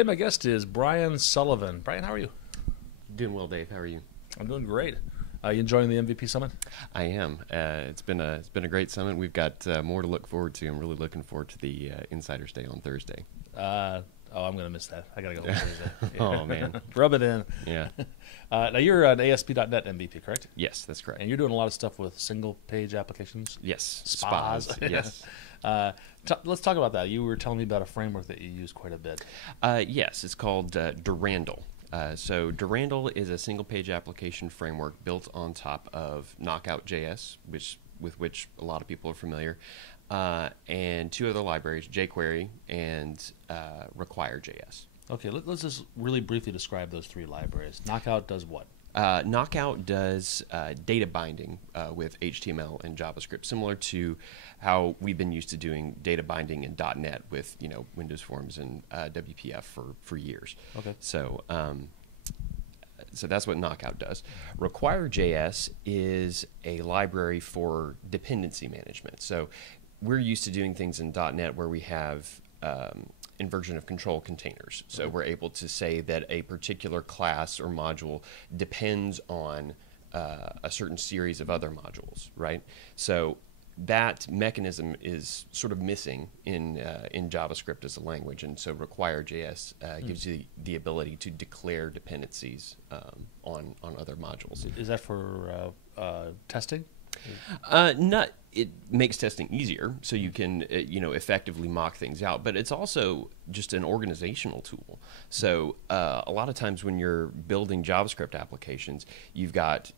Today my guest is Brian Sullivan. Brian, how are you? Doing well, Dave. How are you? I'm doing great. You enjoying the MVP Summit? I am. It's been a great summit. We've got more to look forward to. I'm really looking forward to the Insiders Day on Thursday. I'm going to miss that. I got to go home Thursday. Oh, man. Rub it in. Yeah. Now, you're an ASP.NET MVP, correct? Yes, that's correct. And you're doing a lot of stuff with single-page applications? Yes. Spas. Yes. Let's talk about that. You were telling me about a framework that you use quite a bit. Yes, it's called Durandal. So Durandal is a single-page application framework built on top of Knockout.js, with which a lot of people are familiar, and two other libraries, jQuery and Require.js. Okay, let's just really briefly describe those three libraries. Knockout does what? Knockout does data binding with HTML and JavaScript, similar to how we've been used to doing data binding in .NET with Windows Forms and WPF for years. Okay. So that's what Knockout does. Require.js is a library for dependency management. So we're used to doing things in .NET where we have inversion of control containers. So we're able to say that a particular class or module depends on a certain series of other modules, right? So that mechanism is sort of missing in JavaScript as a language, and so Require.js gives you the ability to declare dependencies on other modules. Is that for testing? It makes testing easier, so you can effectively mock things out. But it's also just an organizational tool. So a lot of times when you're building JavaScript applications, you've got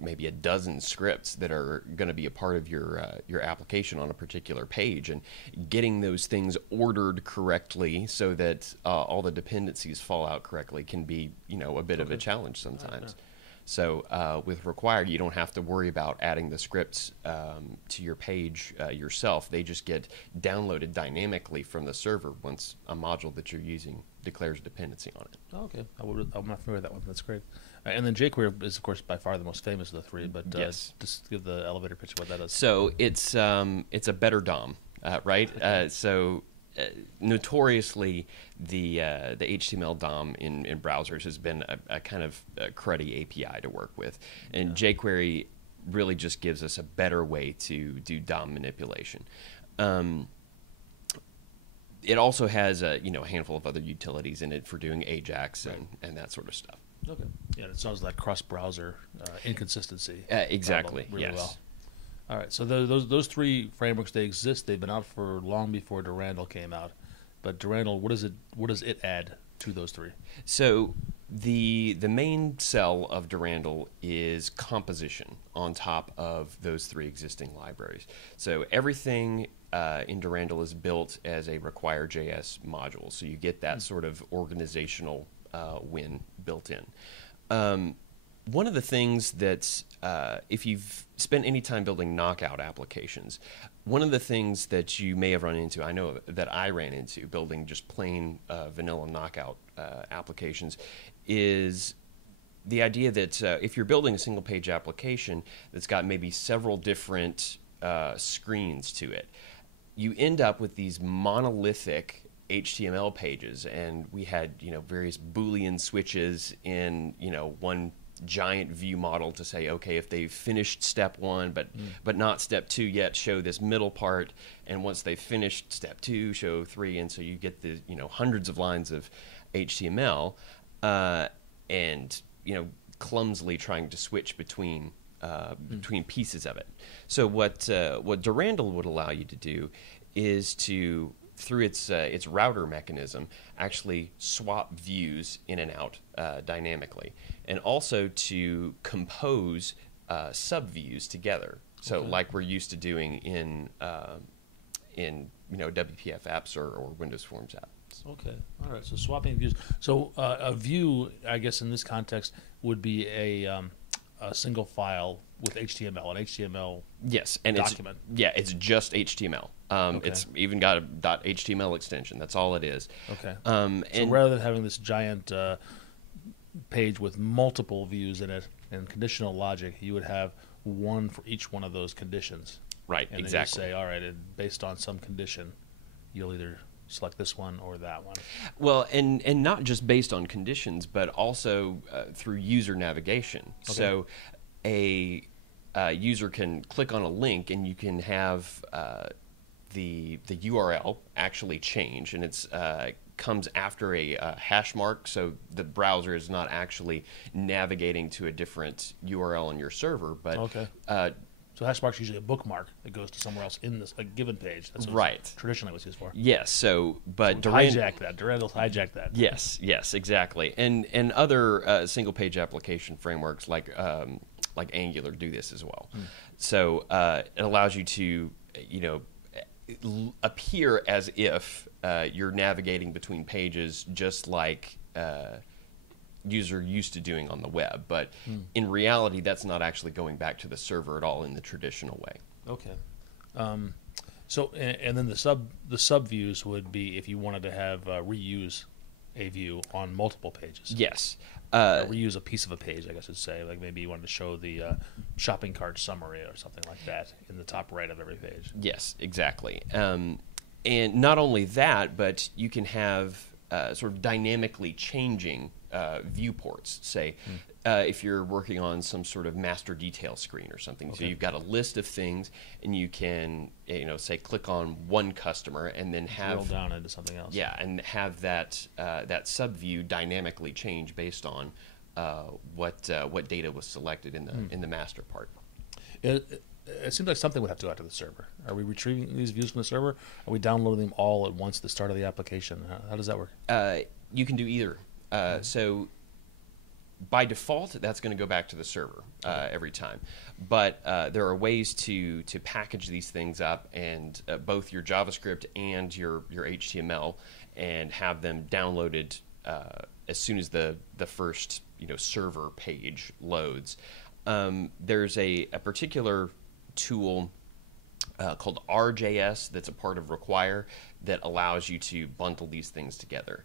maybe a dozen scripts that are going to be a part of your application on a particular page, and getting those things ordered correctly so that all the dependencies fall out correctly can be a bit of a challenge sometimes. So with Require, you don't have to worry about adding the scripts to your page yourself. They just get downloaded dynamically from the server once a module that you're using declares dependency on it. Oh, okay. I'm not familiar with that one. That's great. And then jQuery is, of course, by far the most famous of the three, but yes. Just give the elevator pitch of what that is. So it's a better DOM, right? Okay. Notoriously, the HTML DOM in browsers has been a kind of cruddy API to work with, and jQuery really just gives us a better way to do DOM manipulation. It also has a handful of other utilities in it for doing AJAX and that sort of stuff. Okay. Yeah, it sounds like cross-browser inconsistency. Exactly. Really yes. well. All right, so those three frameworks, they exist. They've been out for long before Durandal came out. But Durandal, what does it add to those three? So the main cell of Durandal is composition on top of those three existing libraries. So everything in Durandal is built as a Require.js module. So you get that sort of organizational win built in. One of the things that's, if you've spent any time building Knockout applications, one of the things that you may have run into, I know that I ran into building just plain vanilla Knockout applications, is the idea that if you're building a single-page application that's got maybe several different screens to it, you end up with these monolithic HTML pages, and we had various Boolean switches in one giant view model to say, okay, if they've finished step one but not step two yet, show this middle part, and once they've finished step two, show three, and so you get the hundreds of lines of HTML and clumsily trying to switch between pieces of it. So what Durandal would allow you to do is to, through its router mechanism, actually swap views in and out dynamically, and also to compose subviews together. So like we're used to doing in WPF apps or Windows Forms apps. Okay, all right. So swapping views. So a view, I guess in this context, would be a single file with HTML, an HTML document. It's just HTML. It's even got a .html extension. That's all it is. Okay. So rather than having this giant page with multiple views in it and conditional logic, you would have one for each one of those conditions. Right, and exactly. And then you say, all right, and based on some condition, you'll either select this one or that one. Well, and not just based on conditions, but also through user navigation. Okay. So a user can click on a link, and you can have the URL actually change, and it's comes after a hash mark, so the browser is not actually navigating to a different URL on your server, but Okay. So hash mark's usually a bookmark that goes to somewhere else in this given page. That's what right. Traditionally what's used for. Yes. So, but Hijack that. Durandal's hijacked that. Yes, exactly. And other single page application frameworks like Angular do this as well. So it allows you to appear as if you're navigating between pages just like user used to doing on the web, but in reality that's not actually going back to the server at all in the traditional way. Okay. So and then the sub views would be if you wanted to have reuse a view on multiple pages. Yes. Reuse a piece of a page, I guess I'd say. Like maybe you wanted to show the shopping cart summary or something like that in the top right of every page. Yes, exactly. And not only that, but you can have sort of dynamically changing viewports. Say, if you're working on some sort of master detail screen or something. Okay. So you've got a list of things, and you can, say, click on one customer and then have drill down into something else. Yeah, and have that that sub view dynamically change based on what data was selected in the master part. It seems like something would have to go out to the server. Are we retrieving these views from the server? Are we downloading them all at once at the start of the application? How does that work? You can do either. So by default, that's going to go back to the server every time. But there are ways to package these things up, and both your JavaScript and your HTML, and have them downloaded as soon as the first server page loads. There's a particular tool called RJS that's a part of Require that allows you to bundle these things together.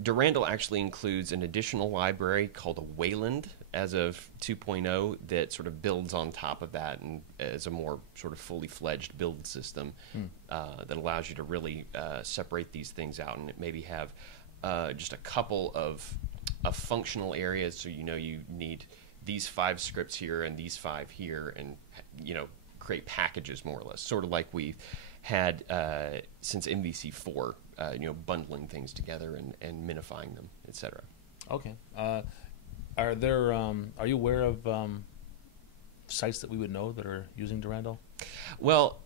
Durandal actually includes an additional library called a Wayland as of 2.0 that sort of builds on top of that and is a more sort of fully fledged build system that allows you to really separate these things out and maybe have just a couple of functional areas. So you need these 5 scripts here and these 5 here, and create packages more or less, sort of like we've had since MVC4. Bundling things together and minifying them, etc. Okay. Are you aware of sites that we would know that are using Durandal? Well,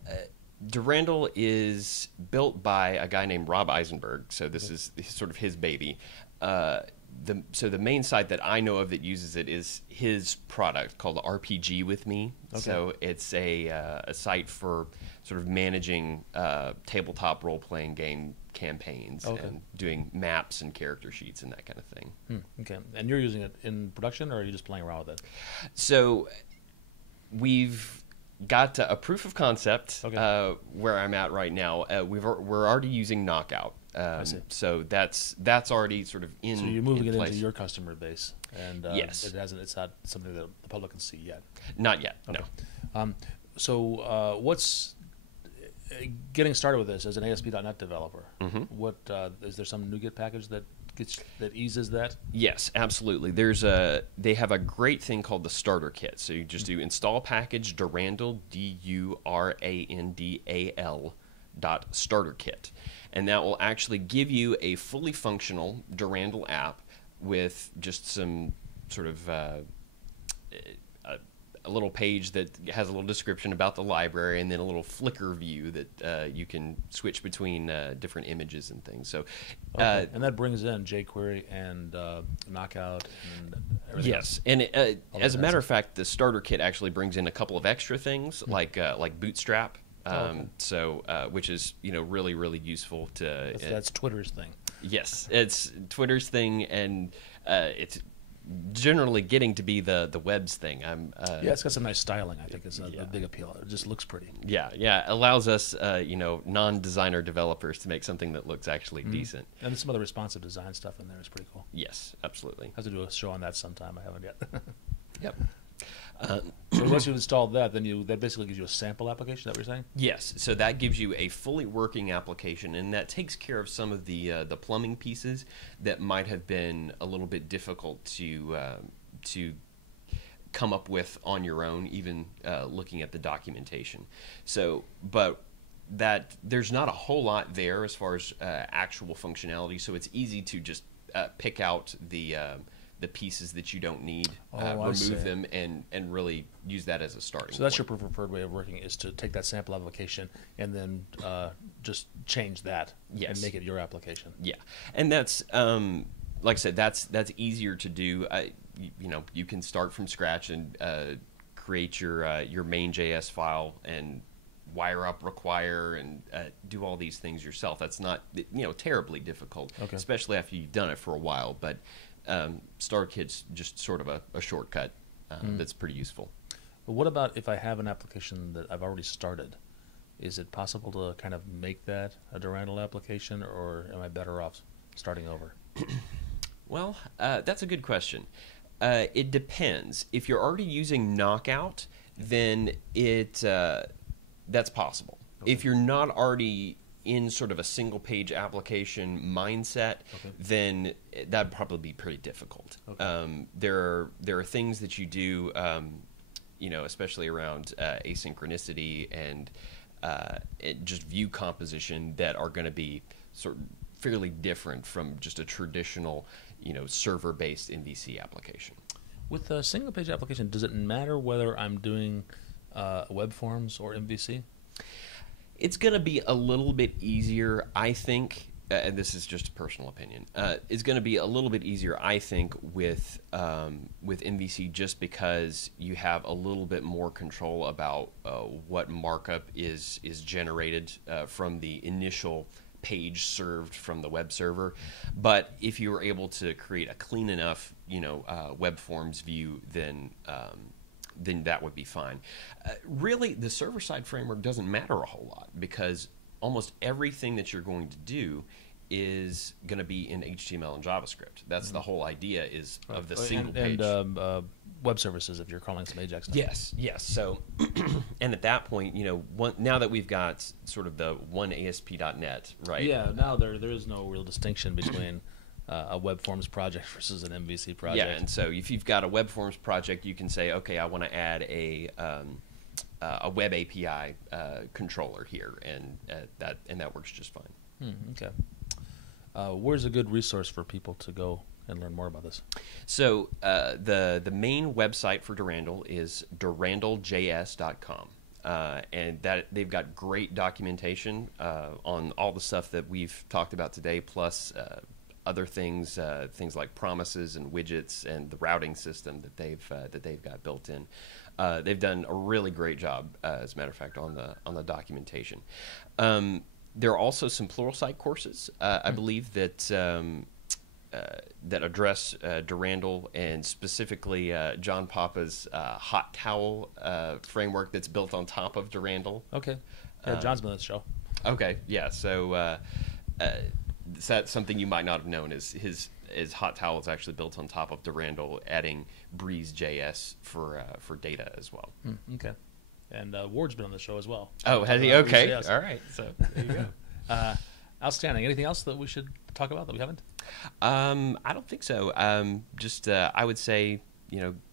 Durandal is built by a guy named Rob Eisenberg, so this is sort of his baby. So the main site that I know of that uses it is his product called RPG With Me. Okay. So it's a site for sort of managing tabletop role-playing game campaigns and doing maps and character sheets and that kind of thing. Okay. And you're using it in production, or are you just playing around with it? So we've got a proof of concept where I'm at right now. We're already using Knockout. So that's already sort of in. So you're moving it into your customer base, and yes, it's not something that the public can see yet. Not yet. Okay. No. So what's getting started with this as an ASP.NET developer? What is there some NuGet package that eases that? Yes, absolutely. They have a great thing called the starter kit. So you just do install package Durandal .starter kit, and that will actually give you a fully functional Durandal app with just some sort of a little page that has a little description about the library, and then a little Flickr view that you can switch between different images and things. So, and that brings in jQuery and Knockout and everything. Yes, and as a matter of fact, the starter kit actually brings in a couple of extra things like Bootstrap. So, which is really really ususeful to. That's Twitter's thing. Yes, it's Twitter's thing, and it's generally getting to be the web's thing. It's got some nice styling. I think is a big appeal. It just looks pretty. Yeah, allows us non-designer developers to make something that looks actually decent. And there's some other responsive design stuff in there. It's pretty cool. Yes, absolutely. I have to do a show on that sometime. I haven't yet. Yep. So once you've installed that, then that basically gives you a sample application. Is that what you're saying? Yes, so that gives you a fully working application, and that takes care of some of the plumbing pieces that might have been a little bit difficult to come up with on your own, even looking at the documentation. So, but that there's not a whole lot there as far as actual functionality, so it's easy to just pick out the pieces that you don't need, remove them, and really use that as a starting point. So that's your preferred way of working, is to take that sample application and then just change that and make it your application. Yeah, and that's like I said, that's easier to do. You can start from scratch and create your main JS file and wire up, require, and do all these things yourself. That's not terribly difficult, especially after you've done it for a while. But Starter Kit's just sort of a shortcut that's pretty useful. But what about if I have an application that I've already started? Is it possible to kind of make that a Durandal application, or am I better off starting over? Well, that's a good question. It depends. If you're already using Knockout, then that's possible. Okay. If you're not already in sort of a single-page application mindset, then that'd probably be pretty difficult. Okay. There are things that you do, especially around asynchronicity and just view composition, that are going to be sort of fairly different from just a traditional, server-based MVC application. With a single-page application, does it matter whether I'm doing web forms or MVC? It's going to be a little bit easier, I think, and this is just a personal opinion. It's going to be a little bit easier, I think, with MVC, just because you have a little bit more control about what markup is generated from the initial page served from the web server. But if you were able to create a clean enough, web forms view, then that would be fine. Really, the server-side framework doesn't matter a whole lot, because almost everything that you're going to do is going to be in HTML and JavaScript. That's the whole idea of the single page. And web services, if you're calling some AJAX stuff. Yes. So, and at that point, now that we've got sort of the one ASP.NET, right? Yeah, now there is no real distinction between a web forms project versus an MVC project. Yeah, and so if you've got a web forms project, you can say, okay, I want to add a web API controller here, and that works just fine. Okay. Where's a good resource for people to go and learn more about this? So the main website for Durandal is durandaljs.com. And that they've got great documentation on all the stuff that we've talked about today, plus other things like promises and widgets and the routing system that they've got built in. They've done a really great job, as a matter of fact, on the documentation. There are also some Pluralsight courses, I believe, that address Durandal, and specifically John Papa's hot towel framework that's built on top of Durandal. Okay. Yeah, John's been on the show. Okay, yeah. So that's something you might not have known, is his hot towel is actually built on top of Durandal, adding Breeze.js for data as well. Okay. And Ward's been on the show as well. Oh, has he? Okay. All right. So there you go. Outstanding. Anything else that we should talk about that we haven't? I don't think so. I would say,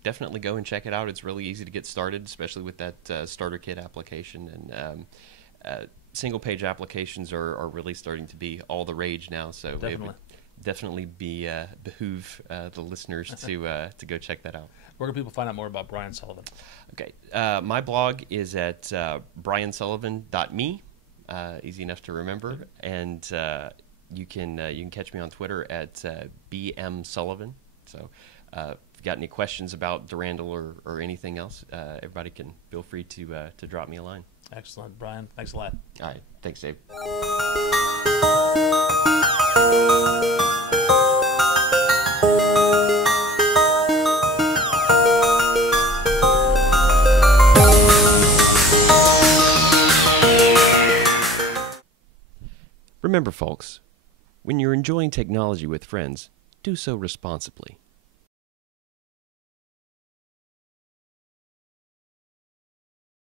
definitely go and check it out. It's really easy to get started, especially with that starter kit application. And single-page applications are really starting to be all the rage now. So definitely. It would definitely behoove the listeners to go check that out. Where can people find out more about Brian Sullivan? Okay. My blog is at briansullivan.me. Easy enough to remember. Okay. And you can catch me on Twitter at bmsullivan. So if you've got any questions about Durandal or anything else, everybody can feel free to drop me a line. Excellent, Brian. Thanks a lot. All right. Thanks, Dave. Remember, folks, when you're enjoying technology with friends, do so responsibly.